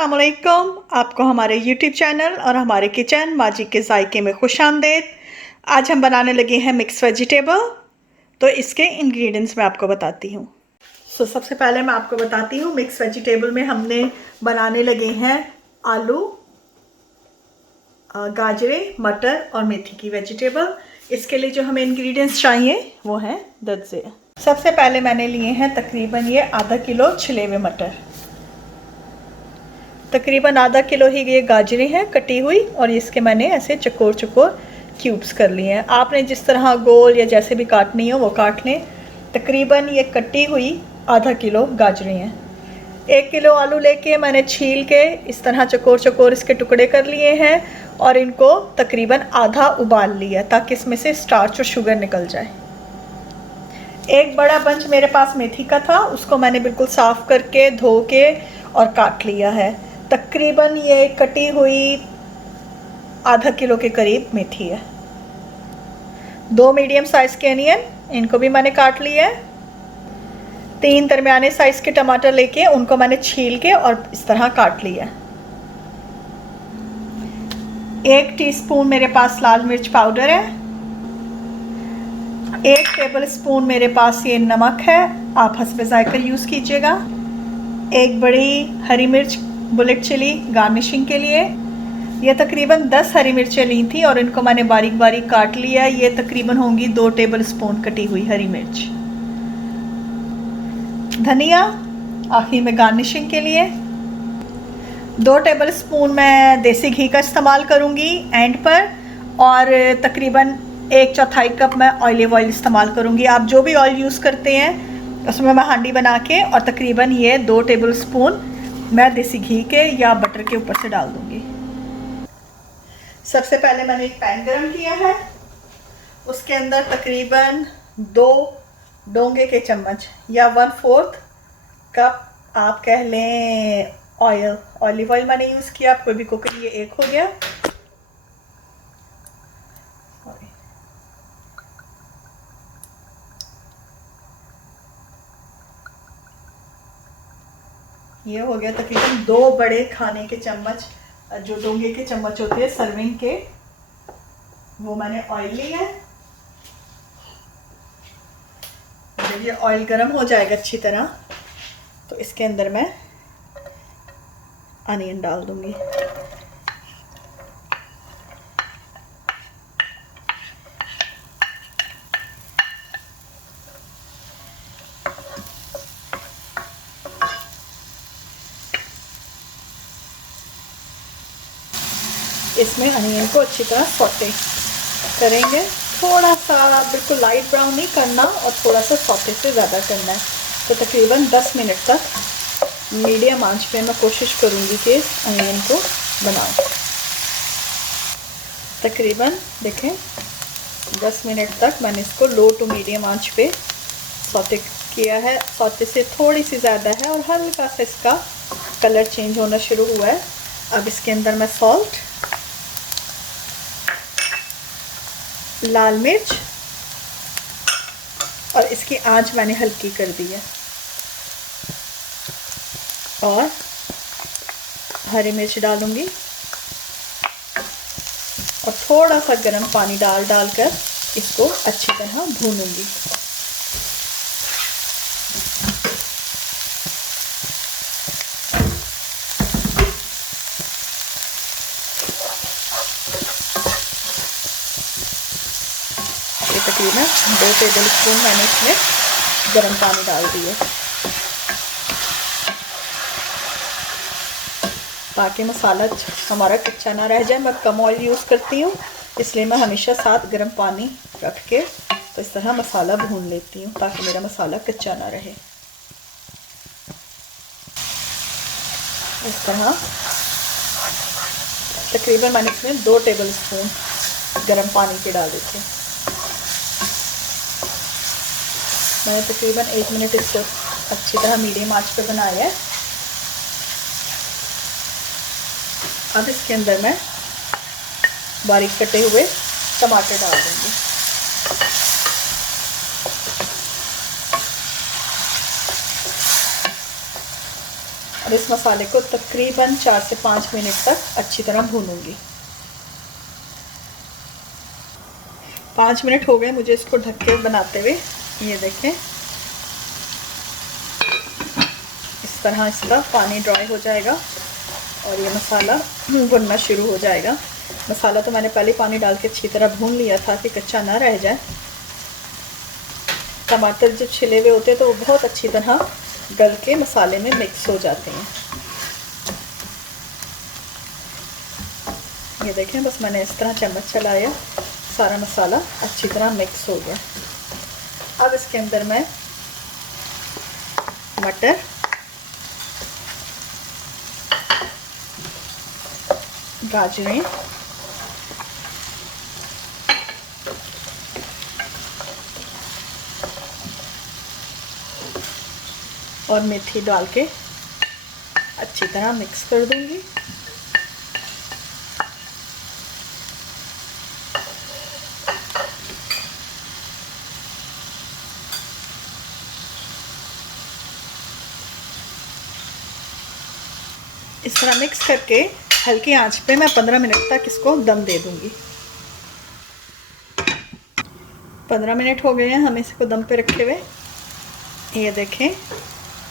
अस्सलाम वालेकुम। आपको हमारे YouTube चैनल और हमारे किचन माजी के जायके में खुशामदीद। आज हम बनाने लगे हैं मिक्स वेजिटेबल। तो इसके इंग्रेडिएंट्स मैं आपको बताती हूँ। सबसे पहले मैं आपको बताती हूँ मिक्स वेजिटेबल में हमने बनाने लगे हैं आलू, गाजरें, मटर और मेथी की वेजिटेबल। इसके लिए जो हमें इंग्रेडिएंट्स चाहिए वो हैं दर्जे। सबसे पहले मैंने लिए हैं तकरीबन ये आधा किलो छिले हुए मटर, तकरीबन आधा किलो ही ये गाजरें हैं कटी हुई, और इसके मैंने ऐसे चकोर चकोर क्यूब्स कर लिए हैं। आपने जिस तरह गोल या जैसे भी काटनी हो वो काट लें। तकरीबन ये कटी हुई आधा किलो गाजरें हैं। 1 किलो आलू लेके मैंने छील के इस तरह चकोर चकोर इसके टुकड़े कर लिए हैं और इनको तकरीबन आधा उबाल लिया ताकि इसमें से स्टार्च और शुगर निकल जाए। एक बड़ा बंच मेरे पास मेथी का था, उसको मैंने बिल्कुल साफ़ करके धो के और काट लिया है। तकरीबन ये कटी हुई आधा किलो के करीब मेथी है। 2 मीडियम साइज़ के अनियन, इनको भी मैंने काट लिया है। 3 दरमियाने साइज़ के टमाटर लेके उनको मैंने छील के और इस तरह काट लिया है। 1 टीस्पून मेरे पास लाल मिर्च पाउडर है। 1 टेबल स्पून मेरे पास ये नमक है, आप हस्बे जायका यूज़ कीजिएगा। 1 बड़ी हरी मिर्च बुलेट चिली गार्निशिंग के लिए। ये तकरीबन 10 हरी मिर्चें ली थी और इनको मैंने बारीक बारीक काट लिया। ये तकरीबन होंगी 2 टेबल स्पून कटी हुई हरी मिर्च। धनिया आखिर में गार्निशिंग के लिए। 2 टेबल स्पून मैं देसी घी का इस्तेमाल करूँगी एंड पर, और तकरीबन 1/4 कप मैं ऑलिव ऑयल इस्तेमाल करूँगी। आप जो भी ऑयल यूज़ करते हैं उसमें मैं हांडी बना के और तकरीबन ये 2 टेबल स्पून मैं देसी घी के या बटर के ऊपर से डाल दूँगी। सबसे पहले मैंने एक पैन गरम किया है, उसके अंदर तकरीबन 2 डोंगे के चम्मच या 1/4 कप आप कह लें ऑलिव ऑयल मैंने यूज़ किया। आप कोई भी कुकर, ये 1 हो गया। ये हो गया तकरीबन 2 बड़े खाने के चम्मच, जो डोंगे के चम्मच होते हैं सर्विंग के, वो मैंने ऑयल लिया है। जब ये ऑयल गर्म हो जाएगा अच्छी तरह तो इसके अंदर मैं अनियन डाल दूंगी। इसमें अनियन को अच्छी तरह सौटे करेंगे। थोड़ा सा बिल्कुल लाइट ब्राउन नहीं करना और थोड़ा सा सौटे से ज़्यादा करना है। तो तकरीबन 10 मिनट तक मीडियम आंच पे मैं कोशिश करूँगी कि इस अनियन को बनाऊँ। तकरीबन देखें 10 मिनट तक मैंने इसको लो टू मीडियम आंच पे सौटे किया है। सौटे से थोड़ी सी ज़्यादा है और हल्का सा इसका कलर चेंज होना शुरू हुआ है। अब इसके अंदर मैं सॉल्ट, लाल मिर्च और इसकी आंच मैंने हल्की कर दी है, और हरी मिर्च डालूंगी और थोड़ा सा गर्म पानी डालकर इसको अच्छी तरह भूनूंगी। तकरीबन 2 टेबल स्पून मैंने इसमें गर्म पानी डाल दिया ताकि मसाला हमारा कच्चा ना रह जाए। मैं कम ऑयल यूज़ करती हूँ, इसलिए मैं हमेशा साथ गर्म पानी रख के तो इस तरह मसाला भून लेती हूँ ताकि मेरा मसाला कच्चा ना रहे। इस तरह तकरीबन मैंने इसमें 2 टेबल स्पून गर्म पानी के डाल देते हैं। मैंने तकरीबन 1 मिनट इसको अच्छी तरह मीडियम आंच पे बनाया है। अब इसके अंदर मैं बारीक कटे हुए टमाटर डाल दूँगी। अब इस मसाले को तकरीबन 4 से 5 मिनट तक अच्छी तरह भूनूंगी। 5 मिनट हो गए मुझे इसको ढक के बनाते हुए। ये देखें, इस तरह इसका पानी ड्राई हो जाएगा और ये मसाला भुनना शुरू हो जाएगा। मसाला तो मैंने पहले पानी डाल के अच्छी तरह भून लिया था कि कच्चा ना रह जाए। टमाटर जब छिले हुए होते हैं तो वो बहुत अच्छी तरह गल के मसाले में मिक्स हो जाते हैं। ये देखें, बस मैंने इस तरह चम्मच चलाया, सारा मसाला अच्छी तरह मिक्स हो गया। अब इसके अंदर मैं मटर, गाजरें, और मेथी डाल के अच्छी तरह मिक्स कर दूंगी। इस तरह मिक्स करके हल्की आंच पे मैं 15 मिनट तक इसको दम दे दूंगी। 15 मिनट हो गए हैं हमें इसको दम पे रखे हुए। ये देखें,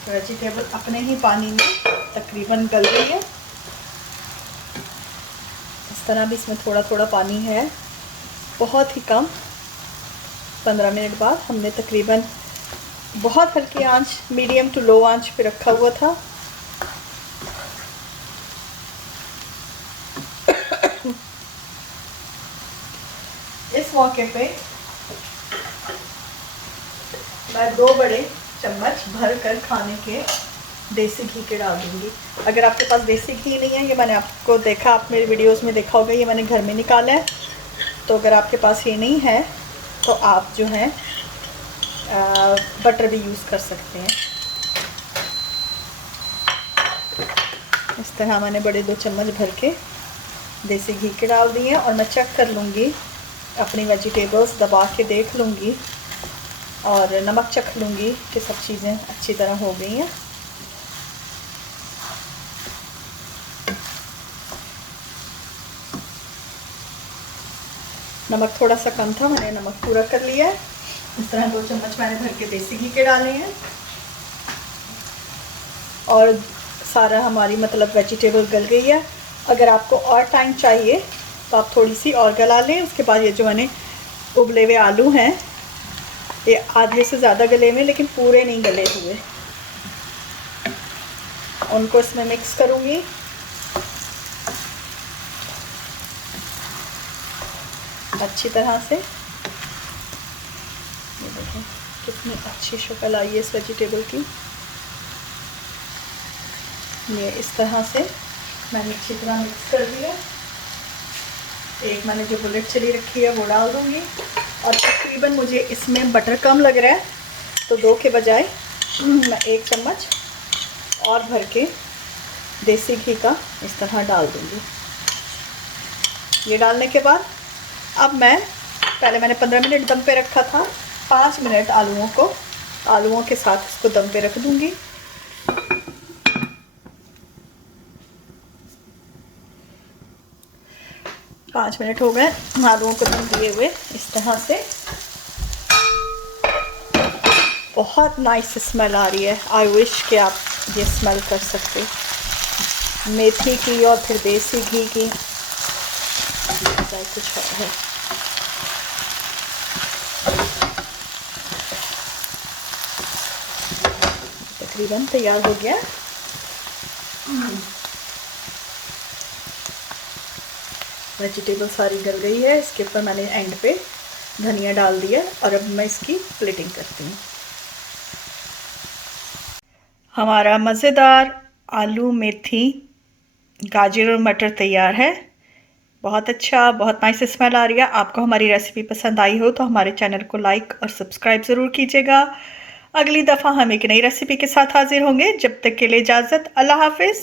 वेजिटेबल अपने ही पानी में तकरीबन गल गई है। इस तरह भी इसमें थोड़ा थोड़ा पानी है, बहुत ही कम। 15 मिनट बाद हमने तकरीबन बहुत हल्की आंच, मीडियम टू लो आंच पे रखा हुआ था। इस मौके पे मैं 2 बड़े चम्मच भर कर खाने के देसी घी के डाल दूँगी। अगर आपके पास देसी घी नहीं है, ये मैंने आपको देखा, आप मेरी वीडियोस में देखा होगा, ये मैंने घर में निकाला है। तो अगर आपके पास ये नहीं है तो आप जो है बटर भी यूज़ कर सकते हैं। इस तरह मैंने बड़े 2 चम्मच भर के देसी घी के डाल दिए और मैं चेक कर लूँगी, अपनी वेजिटेबल्स दबा के देख लूँगी और नमक चख लूँगी कि सब चीज़ें अच्छी तरह हो गई हैं। नमक थोड़ा सा कम था, मैंने नमक पूरा कर लिया है। इस तरह 2 चम्मच मैंने भर के देसी घी के डाले हैं और सारा हमारी मतलब वेजिटेबल गल गई है। अगर आपको और टाइम चाहिए तो आप थोड़ी सी और गला लें। उसके बाद ये जो मैंने उबले हुए आलू हैं, ये आधे से ज़्यादा गले हुए लेकिन पूरे नहीं गले हुए, उनको इसमें मिक्स करूँगी। अच्छी तरह से। ये देखें कितनी अच्छी शक्ल आई है इस वेजिटेबल की। ये इस तरह से मैंने अच्छी तरह मिक्स कर दिया। एक मैंने जो बुलेट चिली रखी है वो डाल दूँगी और तकरीबन मुझे इसमें बटर कम लग रहा है तो 2 के बजाय मैं 1 चम्मच और भर के देसी घी का इस तरह डाल दूँगी। ये डालने के बाद अब मैंने 15 मिनट दम पे रखा था, 5 मिनट आलूओं के साथ इसको दम पे रख दूँगी। पाँच मिनट हो गए आलूओं को दम दिए हुए। इस तरह से बहुत नाइस स्मेल आ रही है। आई विश कि आप ये स्मेल कर सकते, मेथी की और फिर देसी घी की, कुछ है। तकरीबन तैयार हो गया। वेजिटेबल सारी गल गई है। इसके ऊपर मैंने एंड पे धनिया डाल दिया और अब मैं इसकी प्लेटिंग करती हूँ। हमारा मज़ेदार आलू मेथी गाजर और मटर तैयार है। बहुत अच्छा, बहुत नाइस स्मेल आ रही है। आपको हमारी रेसिपी पसंद आई हो तो हमारे चैनल को लाइक और सब्सक्राइब ज़रूर कीजिएगा। अगली दफ़ा हम एक नई रेसिपी के साथ हाजिर होंगे। जब तक के लिए इजाज़त, अल्लाह हाफिज़।